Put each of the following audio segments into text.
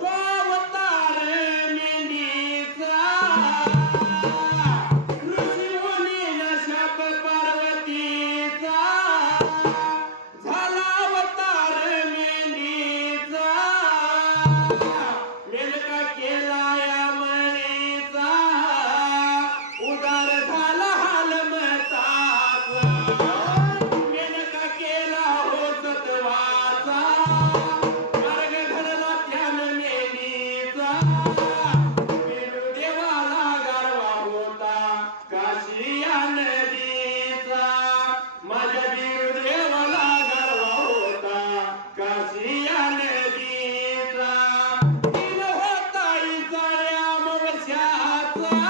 तो अवतार मेंढीचा ऋषीमुनींना शाप पार्वतीचा झाला अवतार मेंढीचा मेनका केला या मळीचा उदार झाला हालमताचा मेनका केला हो सत्वाचा मार्ग घडला त्यान मेलीचा मेलू देवाला गारवा होता काशिया नदीचा माझ्या बिरू देवाला गारवा होता काशिया नदीचा दिन होता इसाळ्या अमावस्याचा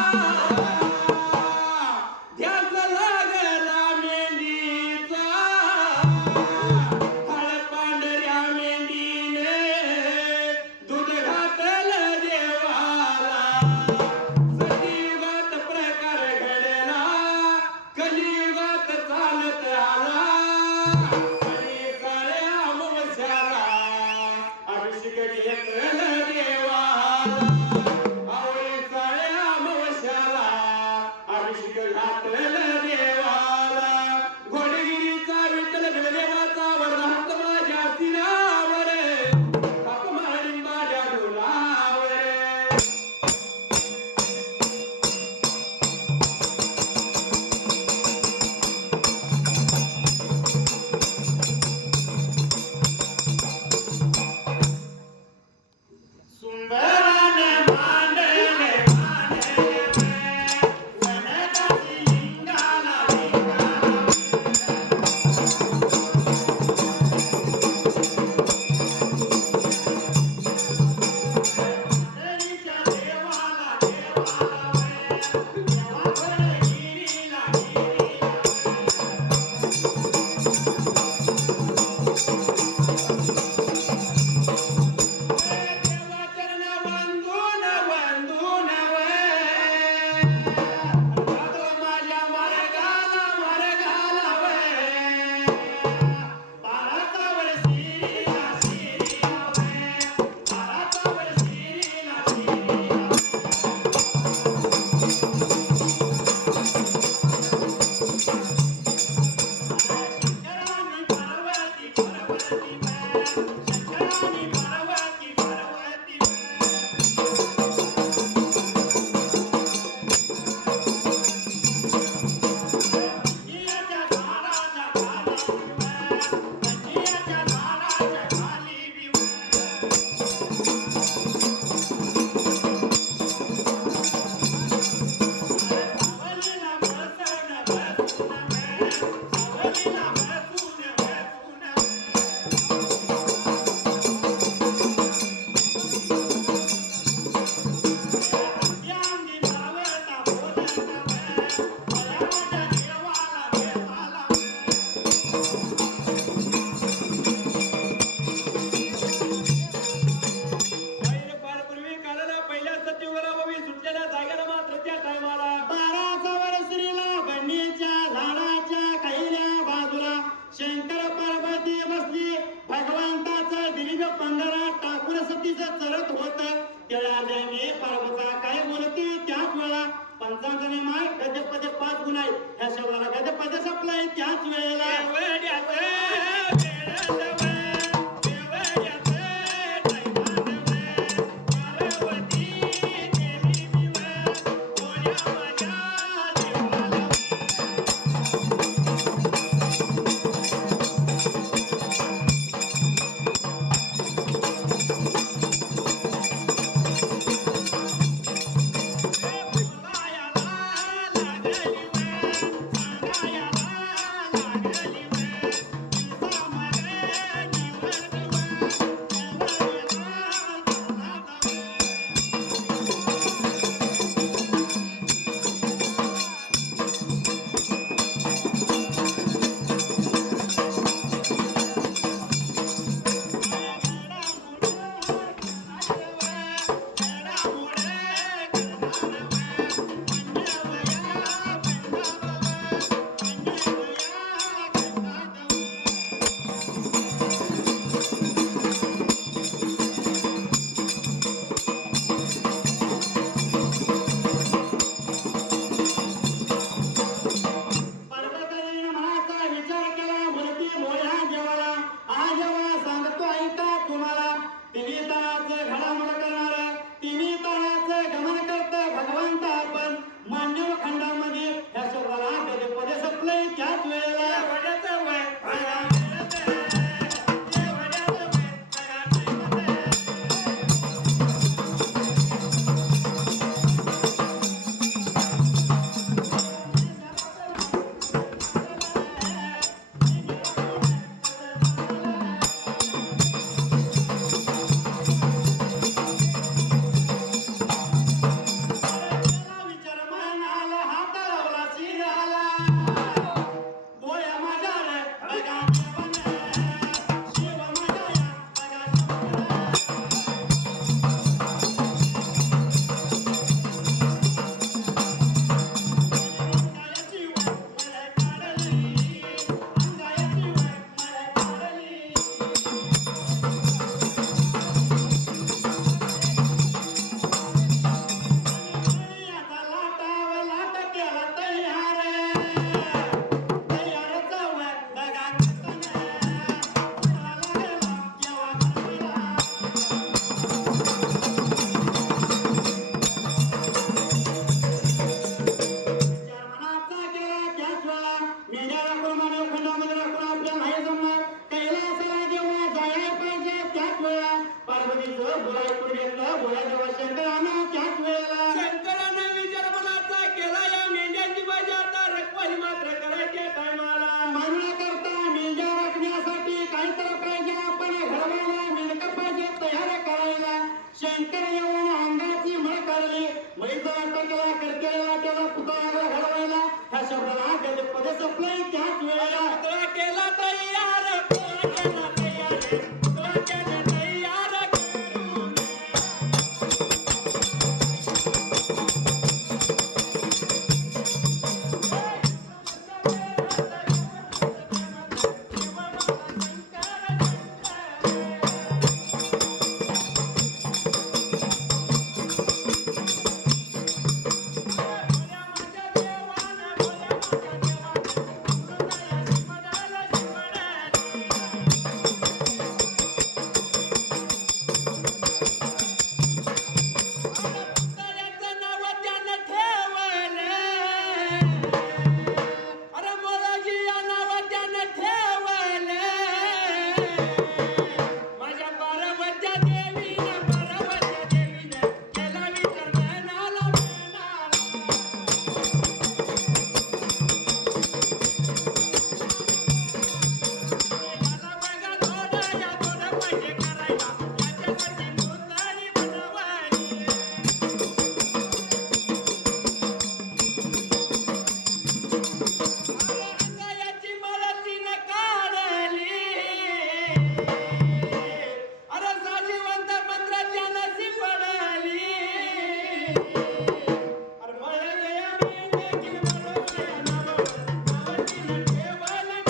ध्यास लागला मेंढीचा हळपांढऱ्या मेंढीने दूध घातलं देवाला सतीयुगात प्रकार घडला कलियुगात चालत आला आणि काळ्या अमावस्याला अभिषेक घेतलं देवाला आवळी काळ्या अमावस्याला अभिषेक घातलं देवाला घोडगिरीचा विठ्ठल देवाचा वरदान माझ्या सिरावर थाप मारीन माझ्या डोलावर सुंदराने मांडले वनगाची लिंगाला देवीच्या देवाला देवा घोडगिरीला देवा चरण वंदून वंदून जातो माझ्या मार्गाला मार्गाला बाराचावर शिरीला शिरीला बाराचावर शिरीला शिरीला शंकरानी पार्वती पार्वती शंकरानी पार्वती पार्वती जियाच्या झाडाच्या खाली जियाच्या झाडाच्या खाली सावलीला बसून बसून सावलीला बसून बसून यांगी भावता बोलत मला माझ्या देवाला देवाला पूर्वी काळाला पहिल्या सत्ययुगाला बाबी सुटलेल्या जागेला मात्र त्या टायमाला 12 वर्षीला बन्नीच्या झाडाच्या काहील्या बाजूला शंकर पार्वती बसली भगवंताचं दीर्घ पंधरा टाकून सतीचं चरत होत त्याने पार्वता काय बोलते त्याच वेळा पंचांगाने माय गजपदे 5 गुण आहेत ह्या शब्दाला गजपद सपलाय त्याच वेळेला लागली पार्वतीचं बोला ऐकून घेतलं. बोला तेव्हा शंकरानं त्याच वेळेला शंकरानं विचार मनाचा केला या मेंढ्याची भाजी आता रखवाली मात्र करायच्या टायमाला मारण्याकरता मेंढ्या राखण्यासाठी काहीतरी पाहिजे. आपण घडवायला मेंढकं पाहिजे तयार करायला. शंकर येऊन अंगाची मळ काढली. मळीचा वाटा केला. करकेला त्याला पुतळा घडवायला. ह्या शब्दाला त्याचे पद संपले त्याच वेळेला पुतळा केला तयार पुतळा केला तयार पुतळा केला तयार करून पुतळ्याचं नाव त्यानं ठेवलं अरे मोराजी या नाव त्यानं ठेवलं माझ्या पार्वत्या देवीनं केला विचार मनाला मला बघा थोडं या थोडं पाहिजे करायला याच्यासाठी पुतळी बनवायची अंगायाची मळतीनं काढली अरे साजीवंत मंत्राच्यानं पडली अरे मळया मेंढ्याची मळवल्या नावातीनं ठेवलं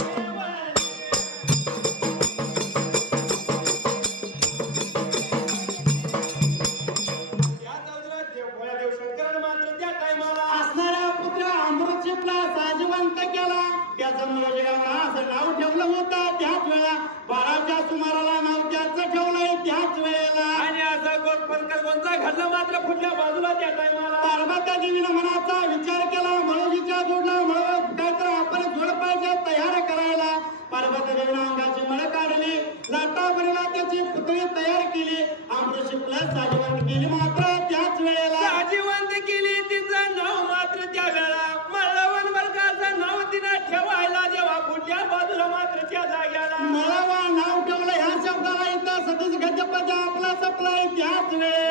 या चौधरात देव शंकरानं मात्र त्या टायमाला असणारा पुत्र अमृत शिपला साजिवंत केला. त्याचं मुलजगावला असं नाव ठेवलं होतं. त्याच वेळा 12च्या सुमाराला नाव त्याचं ठेवलंय त्याच वेळेला आणि असं फलकर कोणता घडलं मात्र पुढल्या बाजूला त्या टायमाला पार्वत्या देवीनं मनाचा विचार केला. मळोजीच्या जोडला मळवत काहीतरी आपण जोड पाहिजे तयार करायला. पार्वत्या देवीनं अंगाची मळ काढली. लाटा बनला त्याची पुतळी तयार केली. अमृत शिपला साजिवंत केली मात्र त्याच वेळेला साजिवंत केली तिचं नाव मात्र त्या वेळा मळवण वर्गाचं नाव तिनं ठेवायला जेव्हा पुढल्या बाजूला मात्र त्या जाग्याला मळवा नाव ठेवलं. ह्या शब्दाला इथं सतीश गजपती आपला सपलाय त्याच वेळेला